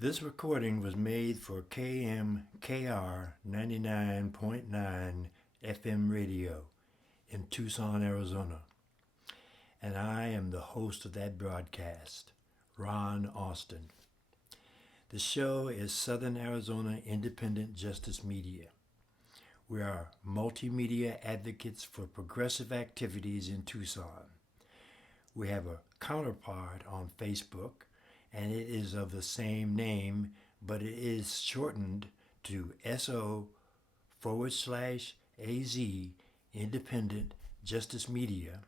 This recording was made for KMKR 99.9 FM radio in Tucson, Arizona. And I am the host of that broadcast, Ron Austin. The show is Southern Arizona Independent Justice Media. We are multimedia advocates for progressive activities in Tucson. We have a counterpart on Facebook, and it is of the same name, but it is shortened to SO/AZ Independent Justice Media.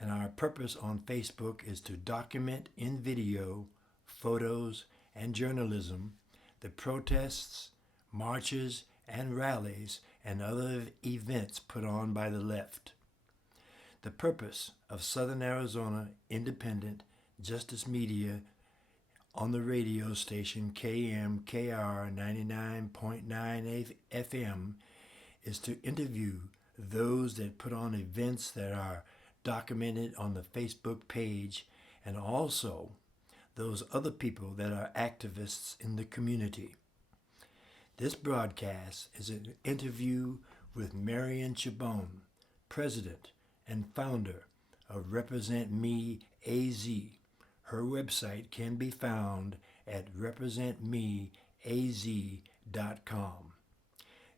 And our purpose on Facebook is to document in video, photos, and journalism the protests, marches, and rallies and other events put on by the left. The purpose of Southern Arizona Independent Justice Media on the radio station KMKR 99.9 FM is to interview those that put on events that are documented on the Facebook page, and also those other people that are activists in the community. This broadcast is an interview with Marion Chubon, President and founder of Represent Me AZ. Her website can be found at representmeaz.com.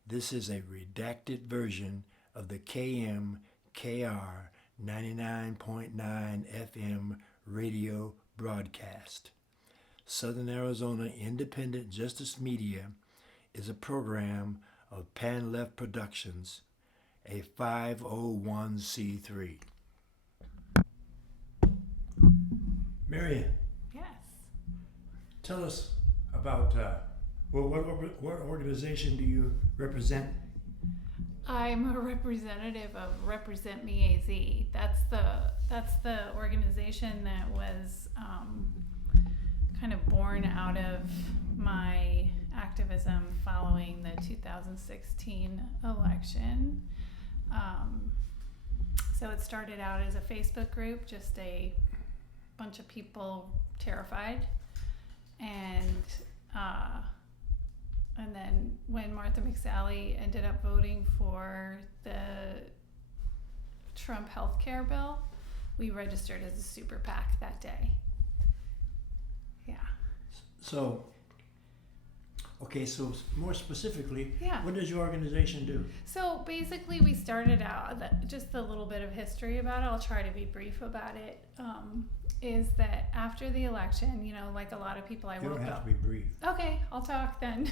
This is a redacted version of the KMKR 99.9 FM radio broadcast. Southern Arizona Independent Justice Media is a program of Pan Left Productions, a 501c3. Marion, Yes. tell us about what organization do you represent? I'm a representative of Represent Me AZ. That's the organization that was kind of born out of my activism following the 2016 election. So it started out as a Facebook group, just a bunch of people terrified, and then when Martha McSally ended up voting for the Trump healthcare bill, we registered as a super PAC that day. Yeah. So more specifically, Yeah. what does your organization do? So basically, we started out, just a little bit of history about it. I'll try to be brief about it. Is that after the election, like a lot of people, I You woke don't have up. to be brief. Okay, I'll talk then.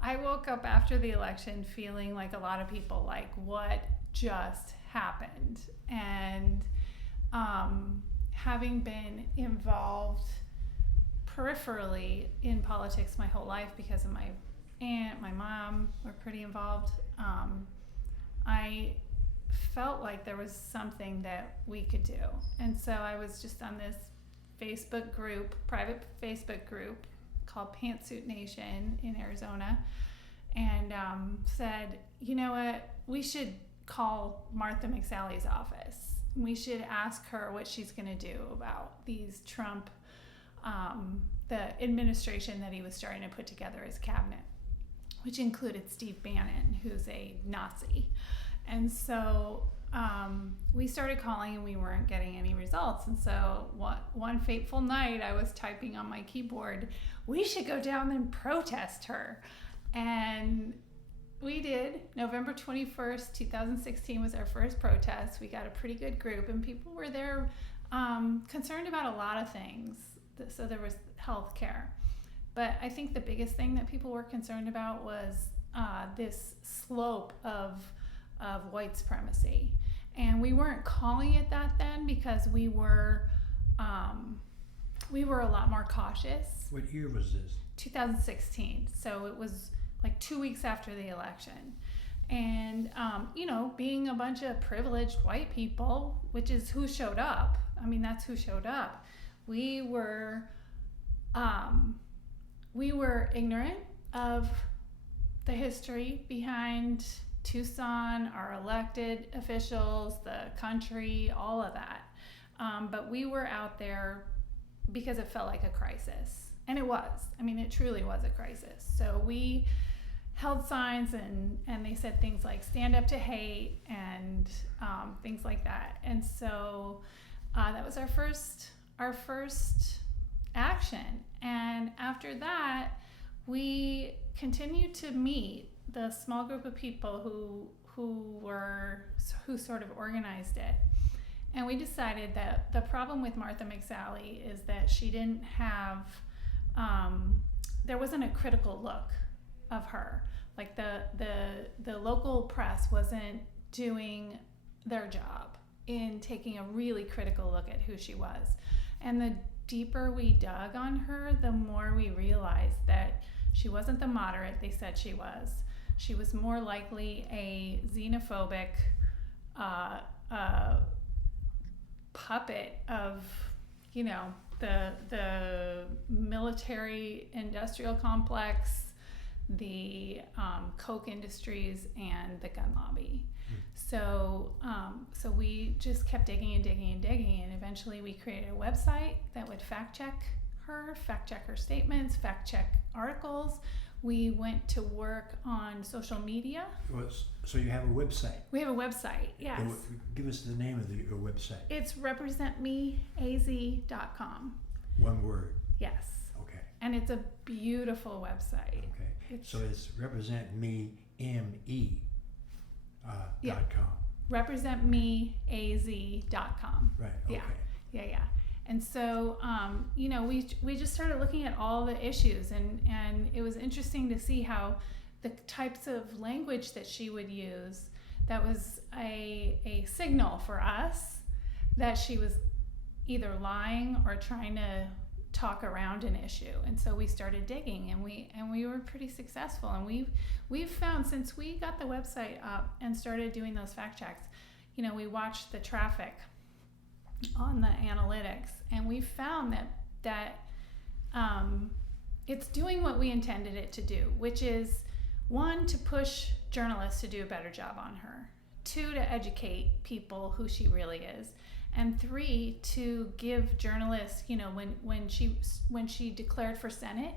I woke up after the election feeling like a lot of people, like, what just happened? And having been involved peripherally in politics my whole life because of my aunt, my mom were pretty involved, I felt like there was something that we could do. And so I was just on this Facebook group, private Facebook group called Pantsuit Nation in Arizona, and said, you know what, we should call Martha McSally's office. We should ask her what she's going to do about these Trump, the administration that he was starting to put together as cabinet, which included Steve Bannon, who's a Nazi. And so we started calling and we weren't getting any results. And so one fateful night I was typing on my keyboard, we should go down and protest her. And we did. November 21st, 2016 was our first protest. We got a pretty good group and people were there concerned about a lot of things. So there was healthcare. But I think the biggest thing that people were concerned about was this slope of white supremacy. And we weren't calling it that then because we were a lot more cautious. What year was this? 2016. So it was like 2 weeks after the election. And, being a bunch of privileged white people, which is who showed up. I mean, that's who showed up. We were ignorant of the history behind Tucson, our elected officials, the country, all of that. But we were out there because it felt like a crisis. And it was. I mean, it truly was a crisis. So we held signs and they said things like stand up to hate and things like that. And so that was our first action. And after that, we continued to meet the small group of people who sort of organized it. And we decided that the problem with Martha McSally is that she didn't have, there wasn't a critical look of her. Like the local press wasn't doing their job in taking a really critical look at who she was. And the deeper we dug on her, the more we realized that she wasn't the moderate they said she was. She was more likely a xenophobic puppet of, you know, the military industrial complex, the Coke industries, and the gun lobby. So we just kept digging and digging and digging, and eventually we created a website that would fact check her statements, fact check articles. We went to work on social media. So you have a website? We have a website, yes. Give us the name of your website. It's representmeaz.com. One word? Yes. Okay. And it's a beautiful website. Okay. So it's representme.com. Representmeaz.com. Right. Okay. Yeah. And so, we just started looking at all the issues, and it was interesting to see how the types of language that she would use, that was a signal for us that she was either lying or trying to talk around an issue. And so we started digging, and we were pretty successful. And we've found, since we got the website up and started doing those fact checks, we watched the traffic on the analytics, and we found that it's doing what we intended it to do, which is, 1, to push journalists to do a better job on her, 2, to educate people who she really is, and 3, to give journalists, when she declared for Senate,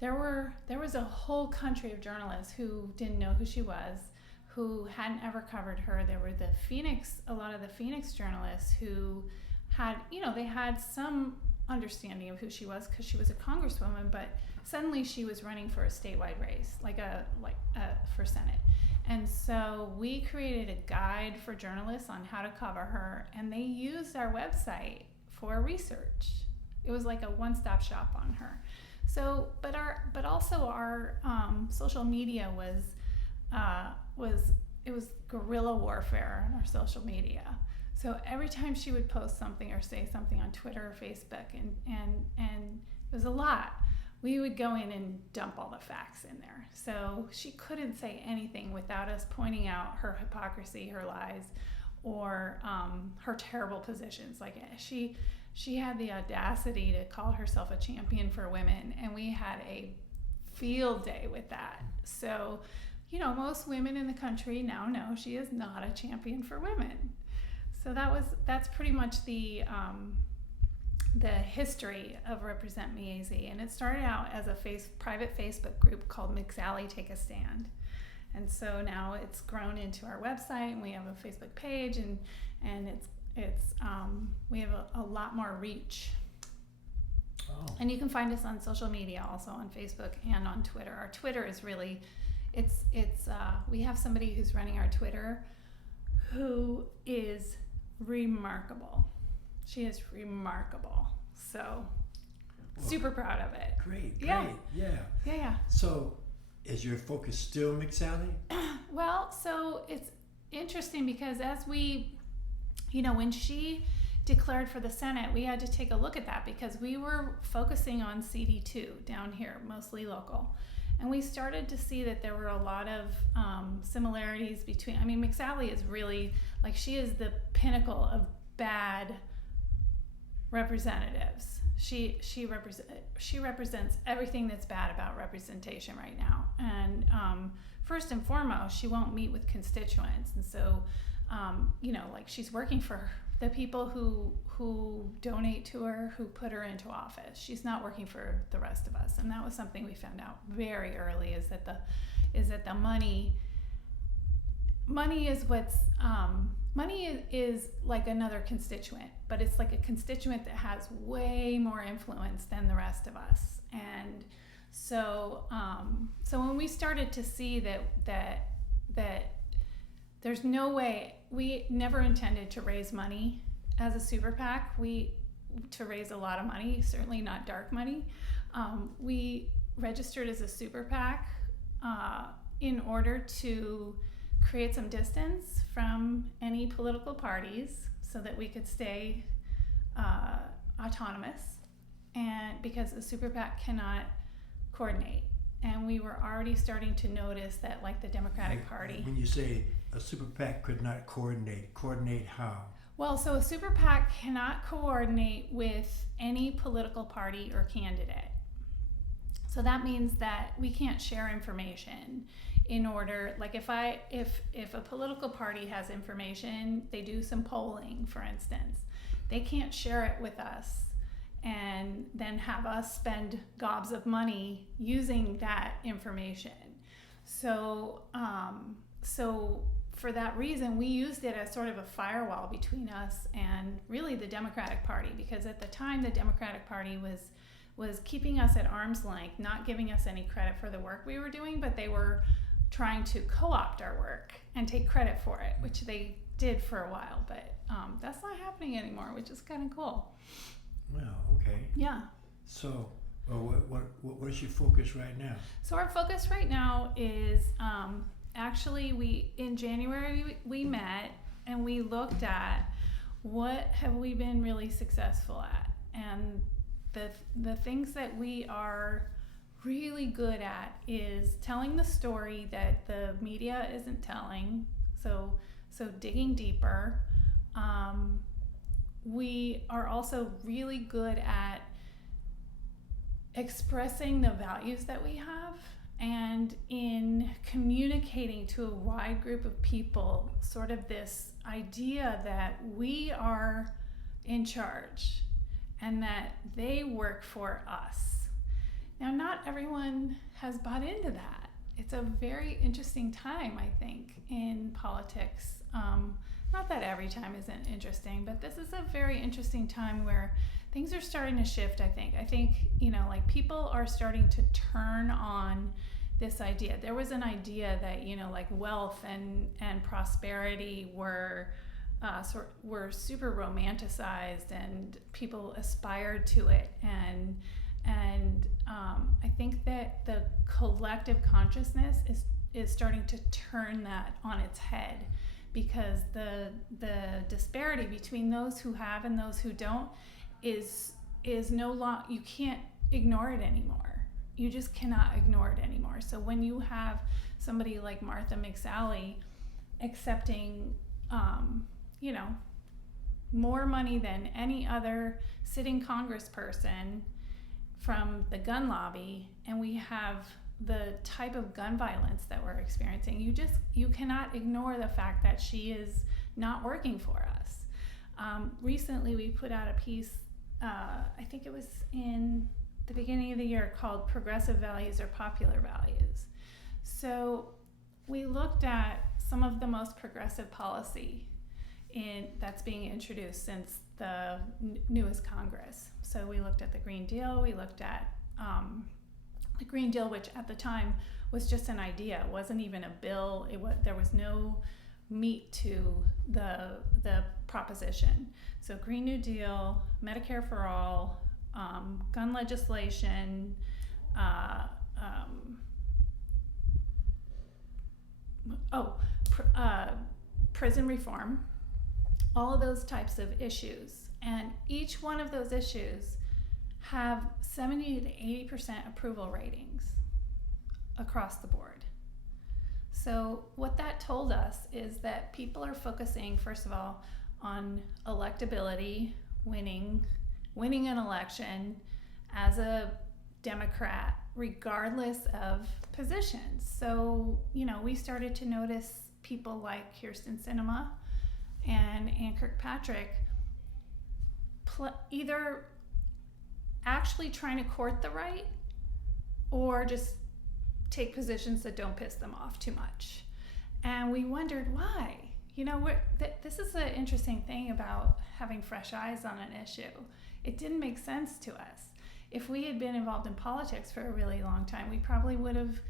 there was a whole country of journalists who didn't know who she was, who hadn't ever covered her. There were a lot of the Phoenix journalists who had, they had some understanding of who she was because she was a congresswoman, but suddenly she was running for a statewide race, for Senate. And so we created a guide for journalists on how to cover her, and they used our website for research. It was like a one-stop shop on her. So, but also our social media was guerrilla warfare on our social media. So every time she would post something or say something on Twitter or Facebook, and it was a lot, we would go in and dump all the facts in there. So she couldn't say anything without us pointing out her hypocrisy, her lies, or her terrible positions. Like she had the audacity to call herself a champion for women, and we had a field day with that. So, most women in the country now know she is not a champion for women. So that's pretty much the history of Represent Me AZ. And it started out as a private Facebook group called McSally Take a Stand. And so now it's grown into our website, and we have a Facebook page, and we have a lot more reach. Oh. And you can find us on social media, also on Facebook and on Twitter. Our Twitter is really, we have somebody who's running our Twitter who is remarkable. She is remarkable. So, super proud of it. Great. Yeah. Yeah. So, is your focus still McSally? Well, so it's interesting because as we, when she declared for the Senate, we had to take a look at that because we were focusing on CD2 down here, mostly local. And we started to see that there were a lot of similarities between, McSally is really, she is the pinnacle of bad representatives. She represents everything that's bad about representation right now. And first and foremost, she won't meet with constituents. And so, she's working for the people who donate to her, who put her into office. She's not working for the rest of us, and that was something we found out very early. Is that the money is what's money is like another constituent, but it's like a constituent that has way more influence than the rest of us. And so when we started to see that there's no way, we never intended to raise money as a super PAC, to raise a lot of money, certainly not dark money. We registered as a super PAC in order to create some distance from any political parties so that we could stay autonomous, and because a super PAC cannot coordinate. And we were already starting to notice that, like the Democratic Party. When you say a super PAC could not coordinate how? Well, so a super PAC cannot coordinate with any political party or candidate. So that means that we can't share information in order, like if a political party has information, they do some polling, for instance, they can't share it with us and then have us spend gobs of money using that information. So for that reason, we used it as sort of a firewall between us and really the Democratic Party, because at the time the Democratic Party was keeping us at arm's length, not giving us any credit for the work we were doing, but they were trying to co-opt our work and take credit for it, which they did for a while, but that's not happening anymore, which is kind of cool. Well, okay. Yeah. So, what is your focus right now? So our focus right now is actually in January we met and we looked at what have we been really successful at, and the things that we are really good at is telling the story that the media isn't telling. So digging deeper. We are also really good at expressing the values that we have, and in communicating to a wide group of people sort of this idea that we are in charge and that they work for us. Now, not everyone has bought into that. It's a very interesting time, I think, in politics. Not that every time isn't interesting, but this is a very interesting time where things are starting to shift, I think. I think, like people are starting to turn on this idea. There was an idea that, like wealth and prosperity were super romanticized and people aspired to it. And I think that the collective consciousness is starting to turn that on its head, because the disparity between those who have and those who don't is no longer, you can't ignore it anymore. You just cannot ignore it anymore. So when you have somebody like Martha McSally accepting more money than any other sitting congressperson from the gun lobby, and we have the type of gun violence that we're experiencing, you cannot ignore the fact that she is not working for us. Recently we put out a piece, I think it was in the beginning of the year, called Progressive Values or Popular Values. So we looked at some of the most progressive policy that's being introduced since the newest Congress. So we looked at the Green Deal, we looked at the Green Deal, which at the time was just an idea. It wasn't even a bill. There was no meat to the proposition. So Green New Deal, Medicare for all, gun legislation, prison reform, all of those types of issues. And each one of those issues have 70 to 80% approval ratings across the board. So what that told us is that people are focusing, first of all, on electability, winning an election as a Democrat, regardless of positions. So, we started to notice people like Kirsten Sinema and Ann Kirkpatrick either actually trying to court the right or just take positions that don't piss them off too much. And we wondered why. This is an interesting thing about having fresh eyes on an issue. It didn't make sense to us. If we had been involved in politics for a really long time, we probably would have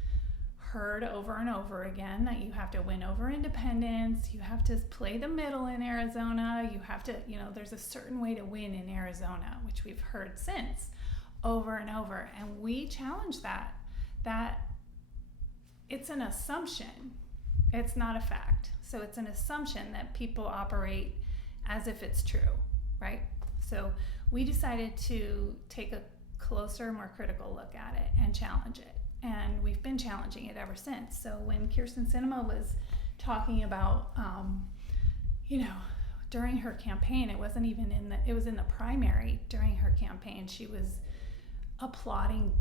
heard over and over again that you have to win over independents, you have to play the middle in Arizona, you have to, there's a certain way to win in Arizona, which we've heard since over and over. And we challenge that it's an assumption. It's not a fact. So it's an assumption that people operate as if it's true, right? So we decided to take a closer, more critical look at it and challenge it. And we've been challenging it ever since. So when Kirsten Sinema was talking about, during her campaign, it was in the primary during her campaign, she was applauding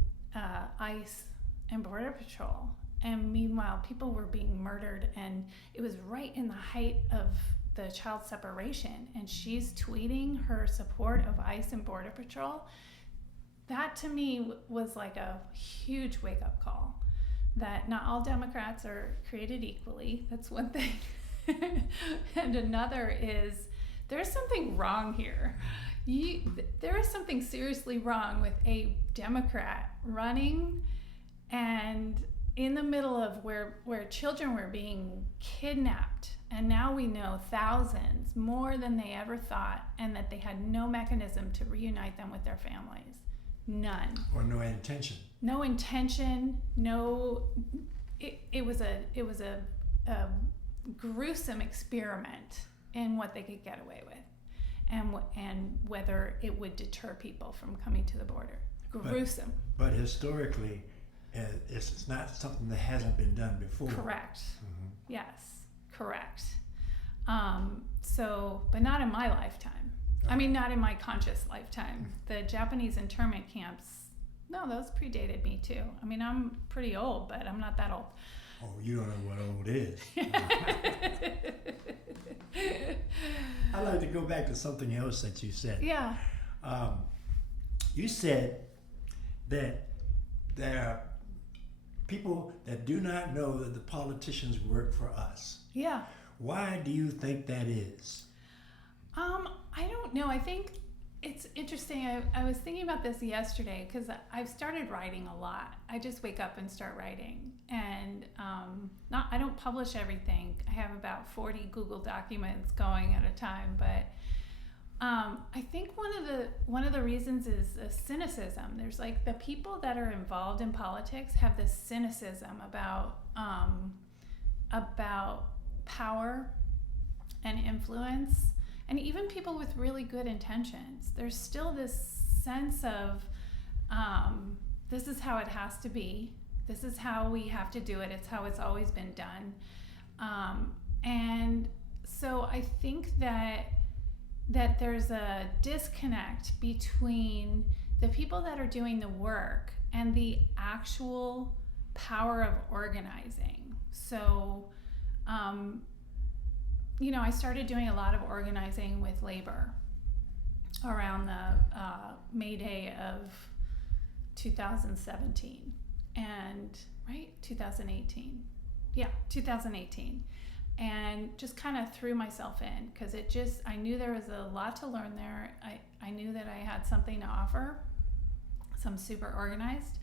ICE and Border Patrol. And meanwhile, people were being murdered, and it was right in the height of the child separation. And she's tweeting her support of ICE and Border Patrol. That to me was like a huge wake-up call that not all Democrats are created equally. That's one thing. And another is there's something wrong here. There is something seriously wrong with a Democrat running and in the middle of where children were being kidnapped. And now we know thousands, more than they ever thought, and that they had no mechanism to reunite them with their families. None. Or no intention. No intention. No. It was a gruesome experiment in what they could get away with, and whether it would deter people from coming to the border. Gruesome. But historically, it's not something that hasn't been done before. Correct. Mm-hmm. Yes. Correct. But not in my lifetime. I mean, not in my conscious lifetime. The Japanese internment camps, no, those predated me too. I mean, I'm pretty old, but I'm not that old. Oh, you don't know what old is. I'd like to go back to something else that you said. Yeah. You said that there are people that do not know that the politicians work for us. Yeah. Why do you think that is? I don't know. I think it's interesting. I was thinking about this yesterday because I've started writing a lot. I just wake up and start writing, and I don't publish everything. I have about 40 Google documents going at a time, but I think one of the reasons is a cynicism. There's like the people that are involved in politics have this cynicism about power and influence. And even people with really good intentions, there's still this sense of this is how it has to be. This is how we have to do it. It's how it's always been done. And so I think that there's a disconnect between the people that are doing the work and the actual power of organizing. So I started doing a lot of organizing with labor around the May Day of 2017 and 2018. Yeah, 2018. And just kind of threw myself in because I knew there was a lot to learn there. I knew that I had something to offer. So I'm super organized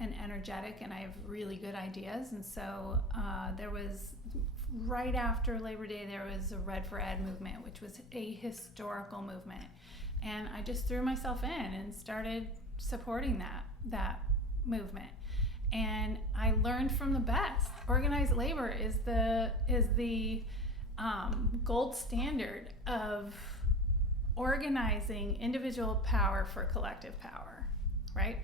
and energetic, and I have really good ideas. And so there was, right after Labor Day, there was a Red for Ed movement, which was a historical movement. And I just threw myself in and started supporting that movement. And I learned from the best. Organized labor is the gold standard of organizing individual power for collective power, right?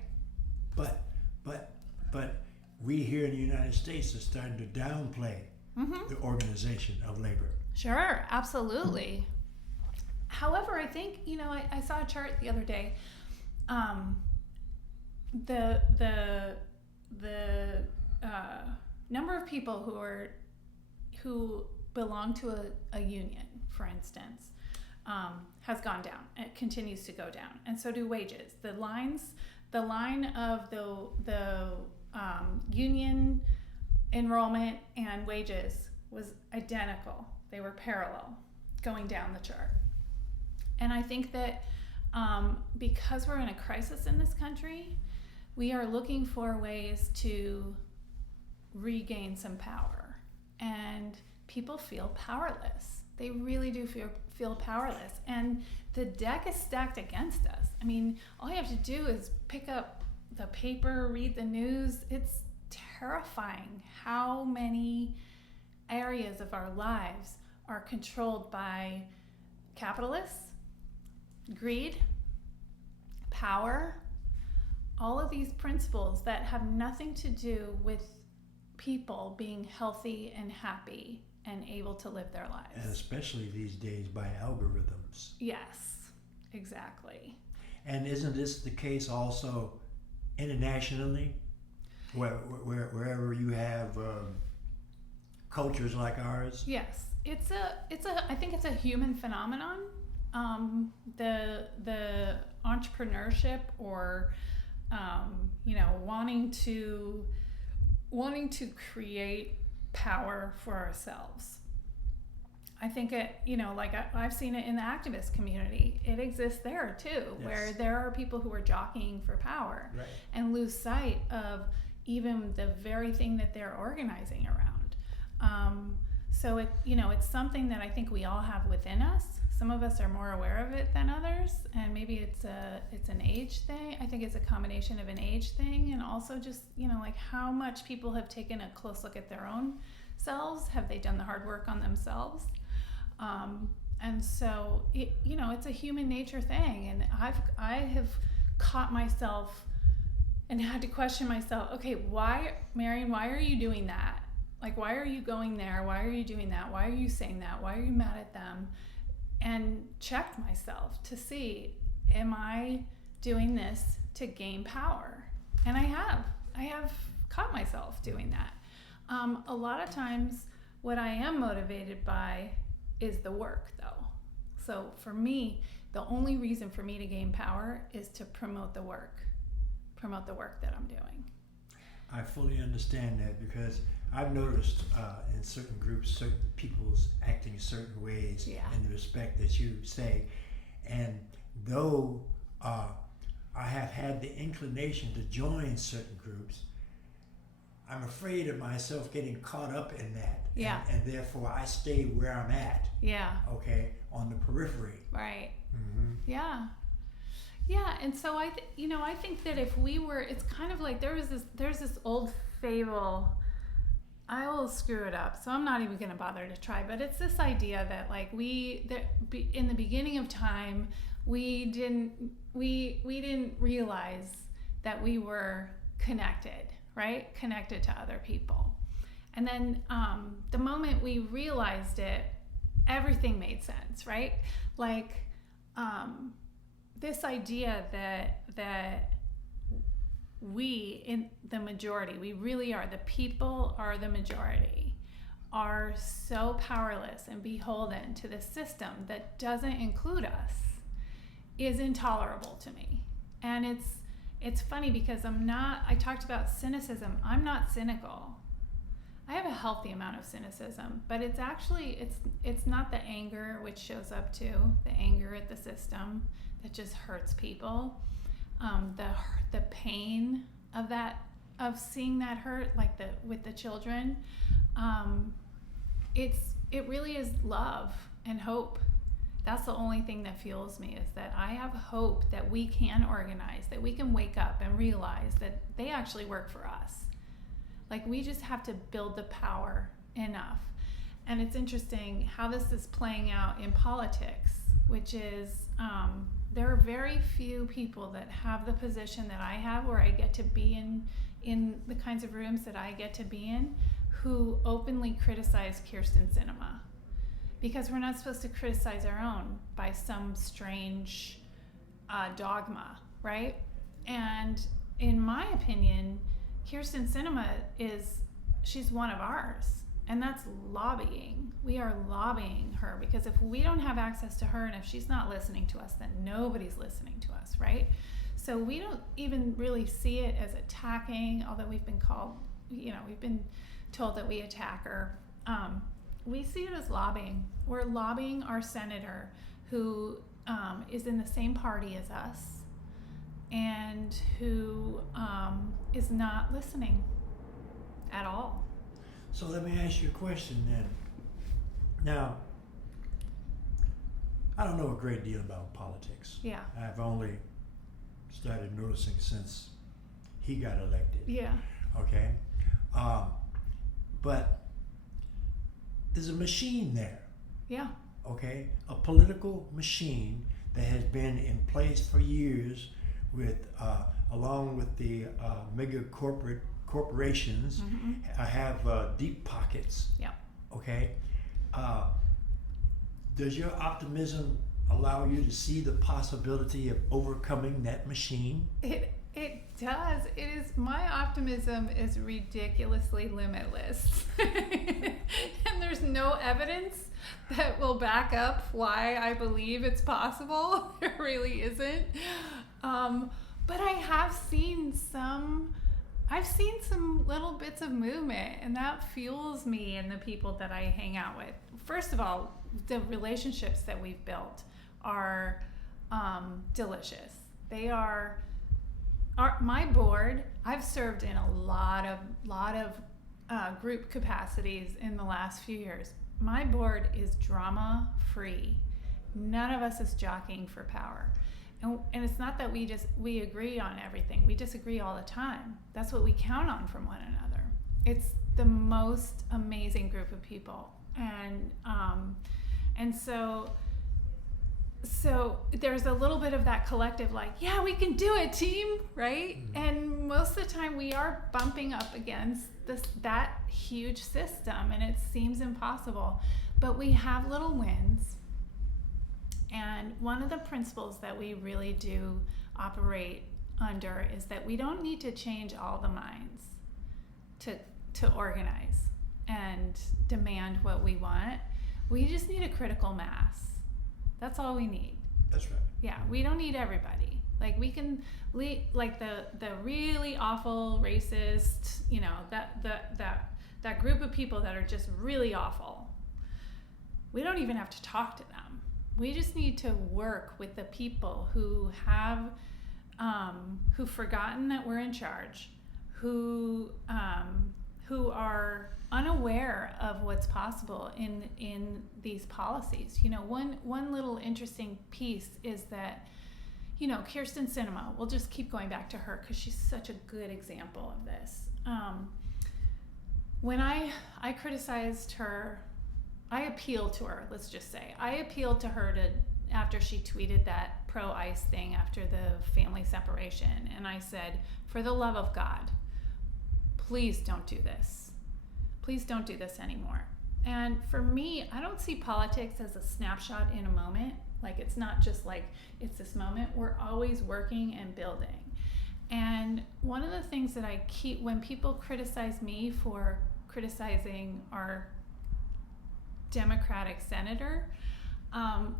But we here in the United States are starting to downplay the organization of labor. Sure, absolutely. However, I think, I saw a chart the other day. The number of people who belong to a union, for instance, has gone down. It continues to go down, and so do wages. The line of the union enrollment and wages was identical. They were parallel, going down the chart. And I think that because we're in a crisis in this country, we are looking for ways to regain some power. And people feel powerless. They really do feel powerless. And the deck is stacked against us. I mean, all you have to do is pick up the paper, read the news. It's terrifying how many areas of our lives are controlled by capitalists, greed, power, all of these principles that have nothing to do with people being healthy and happy and able to live their lives. And especially these days by algorithms. Yes, exactly. And isn't this the case also internationally? Wherever you have cultures like ours? Yes, I think it's a human phenomenon. The entrepreneurship or wanting to create power for ourselves. I think I've seen it in the activist community. It exists there too, yes, where there are people who are jockeying for power, right, and lose sight of even the very thing that they're organizing around. So it's something that I think we all have within us. Some of us are more aware of it than others, and maybe it's an age thing. I think it's a combination of an age thing and also just how much people have taken a close look at their own selves. Have they done the hard work on themselves? And so it's a human nature thing, and I have caught myself and had to question myself. Okay, Marion, why are you doing that? Like, why are you going there? Why are you doing that? Why are you saying that? Why are you mad at them? And checked myself to see, am I doing this to gain power? And I have caught myself doing that. A lot of times what I am motivated by is the work, though. So for me, the only reason for me to gain power is to promote the work that I'm doing. I fully understand that, because I've noticed in certain groups, certain people's acting certain ways, yeah, in the respect that you say. And though I have had the inclination to join certain groups, I'm afraid of myself getting caught up in that. Yeah. And therefore I stay where I'm at. Yeah. Okay, on the periphery. Right. Mm-hmm. Yeah. Yeah, and so I think that if we were, it's kind of like there's this old fable. I will screw it up, so I'm not even going to bother to try. But it's this idea that in the beginning of time, we didn't realize that we were connected, right? Connected to other people, and then the moment we realized it, everything made sense, right? Like this idea that we, in the majority, we really are, the people are the majority, are so powerless and beholden to the system that doesn't include us, is intolerable to me. And it's funny because I talked about cynicism. I'm not cynical. I have a healthy amount of cynicism, but it's actually, it's not the anger which shows up too, the anger at the system that just hurts people. The pain of seeing that hurt, like with the children. It really is love and hope. That's the only thing that fuels me, is that I have hope that we can organize, that we can wake up and realize that they actually work for us. Like, we just have to build the power enough. And it's interesting how this is playing out in politics, which is there are very few people that have the position that I have, where I get to be in the kinds of rooms that I get to be in, who openly criticize Kyrsten Sinema. Because we're not supposed to criticize our own by some strange dogma, right? And in my opinion, Kyrsten Sinema she's one of ours. And that's lobbying. We are lobbying her, because if we don't have access to her and if she's not listening to us, then nobody's listening to us, right? So we don't even really see it as attacking, although we've been called, we've been told that we attack her. We see it as lobbying. We're lobbying our senator who is in the same party as us and who is not listening at all. So let me ask you a question then. Now, I don't know a great deal about politics. Yeah. I've only started noticing since he got elected. Yeah. Okay? But there's a machine there. Yeah. Okay? A political machine that has been in place for years with, along with the mega corporations, have deep pockets. Yeah. Okay? Does your optimism allow you to see the possibility of overcoming that machine? It does. It is, my optimism is ridiculously limitless. And there's no evidence that will back up why I believe it's possible. There really isn't. But I have seen some little bits of movement, and that fuels me and the people that I hang out with. First of all, the relationships that we've built are delicious. They are my board. I've served in a lot of group capacities in the last few years. My board is drama free. None of us is jockeying for power. And it's not that we agree on everything. We disagree all the time. That's what we count on from one another. It's the most amazing group of people. And so there's a little bit of that collective, like, yeah, we can do it, team, right? Mm-hmm. And most of the time we are bumping up against that huge system, and it seems impossible. But we have little wins. And one of the principles that we really do operate under is that we don't need to change all the minds to organize and demand what we want. We just need a critical mass. That's all we need. That's right. Yeah, we don't need everybody. Like, we can like the really awful racist, that group of people that are just really awful. We don't even have to talk to them. We just need to work with the people who have who've forgotten that we're in charge, who are unaware of what's possible in these policies. One little interesting piece is that, Kirsten Sinema, we'll just keep going back to her because she's such a good example of this. When I criticized her, I appealed to her, let's just say. I appealed to her after she tweeted that pro-ICE thing after the family separation. And I said, for the love of God, please don't do this. Please don't do this anymore. And for me, I don't see politics as a snapshot in a moment. Like, it's not just like, it's this moment. We're always working and building. And one of the things that I keep, when people criticize me for criticizing our Democratic senator,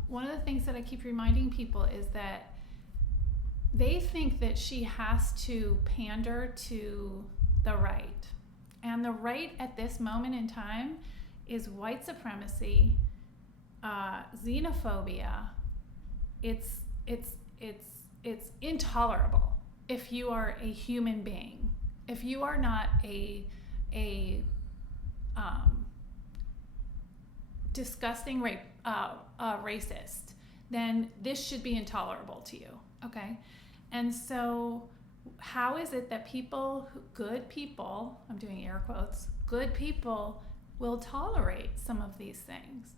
one of the things that I keep reminding people is that they think that she has to pander to the right. And the right at this moment in time is white supremacy, xenophobia. It's intolerable if you are a human being. If you are not a disgusting racist, then this should be intolerable to you, okay? And so how is it that good people, I'm doing air quotes, good people will tolerate some of these things?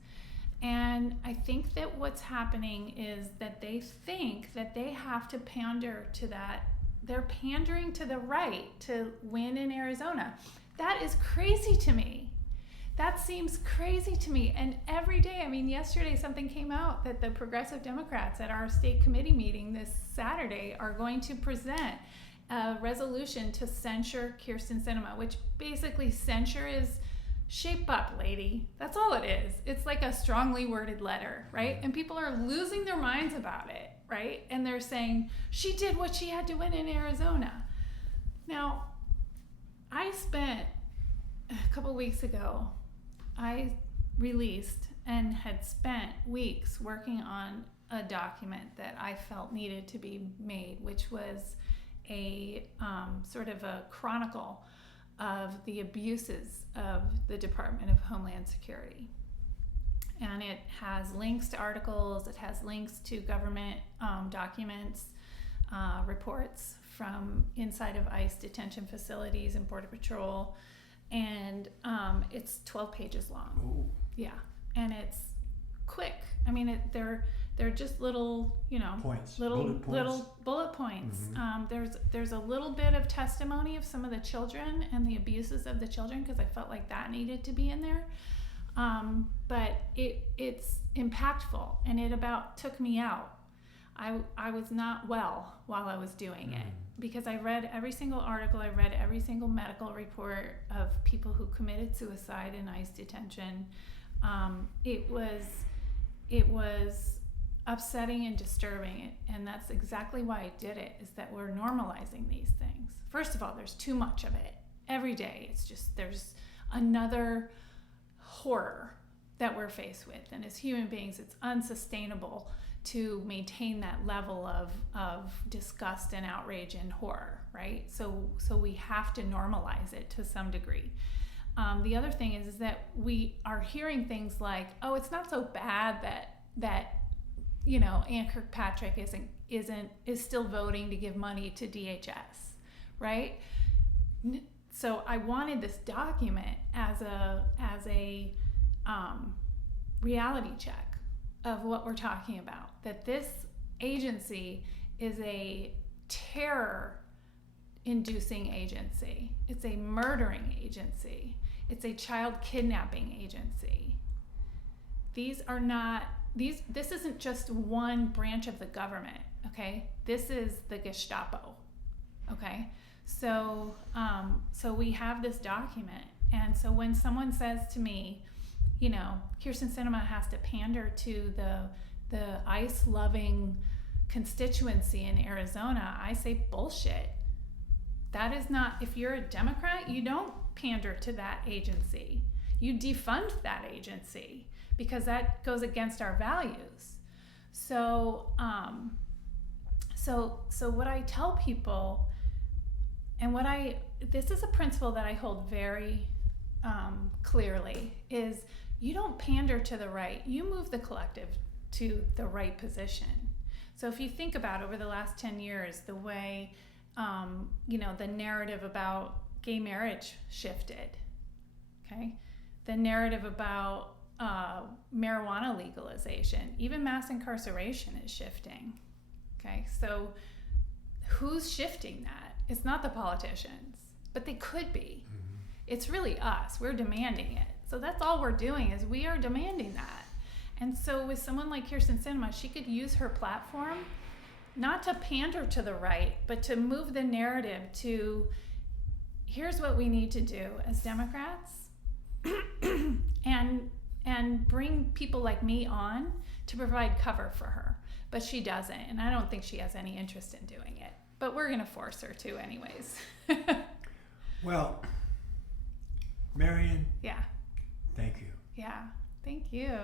And I think that what's happening is that they think that they have to pander to that. They're pandering to the right to win in Arizona. That is crazy to me. That seems crazy to me. And every day, yesterday something came out that the Progressive Democrats at our state committee meeting this Saturday are going to present a resolution to censure Kirsten Sinema, which basically censure is shape up, lady. That's all it is. It's like a strongly worded letter, right? And people are losing their minds about it, right? And they're saying, she did what she had to win in Arizona. Now, I spent a couple weeks ago, I released and had spent weeks working on a document that I felt needed to be made, which was a sort of a chronicle of the abuses of the Department of Homeland Security. And it has links to articles, it has links to government documents, reports from inside of ICE detention facilities and Border Patrol, and it's 12 pages long. Ooh. Yeah, and it's quick. I mean, they're just little, Points. little bullet points. Mm-hmm. There's a little bit of testimony of some of the children and the abuses of the children, because I felt like that needed to be in there. But it's impactful, and it about took me out. I was not well while I was doing it, because I read every single article, I read every single medical report of people who committed suicide in ICE detention. It was upsetting and disturbing, and that's exactly why I did it, is that we're normalizing these things. First of all, there's too much of it. Every day, it's just, there's another horror that we're faced with, and as human beings, it's unsustainable to maintain that level of disgust and outrage and horror, right? So we have to normalize it to some degree. The other thing is that we are hearing things like, oh, it's not so bad that Ann Kirkpatrick is still voting to give money to DHS, right? So I wanted this document as a reality check of what we're talking about, that this agency is a terror-inducing agency. It's a murdering agency. It's a child kidnapping agency. This isn't just one branch of the government, okay? This is the Gestapo, okay? So we have this document, and so when someone says to me, Kyrsten Sinema has to pander to the ICE-loving constituency in Arizona, I say bullshit. That is not, if you're a Democrat, you don't pander to that agency. You defund that agency, because that goes against our values. So what I tell people, and this is a principle that I hold very clearly, is you don't pander to the right, you move the collective to the right position. So if you think about over the last 10 years, the way, the narrative about gay marriage shifted, okay? The narrative about marijuana legalization, even mass incarceration is shifting, okay? So who's shifting that? It's not the politicians, but they could be. Mm-hmm. It's really us. We're demanding it. So that's all we're doing, is we are demanding that. And so with someone like Kyrsten Sinema, she could use her platform not to pander to the right, but to move the narrative to, here's what we need to do as Democrats, and bring people like me on to provide cover for her. But she doesn't, and I don't think she has any interest in doing it. But we're going to force her to anyways. Well, Marion. Yeah. Thank you. Yeah. Thank you.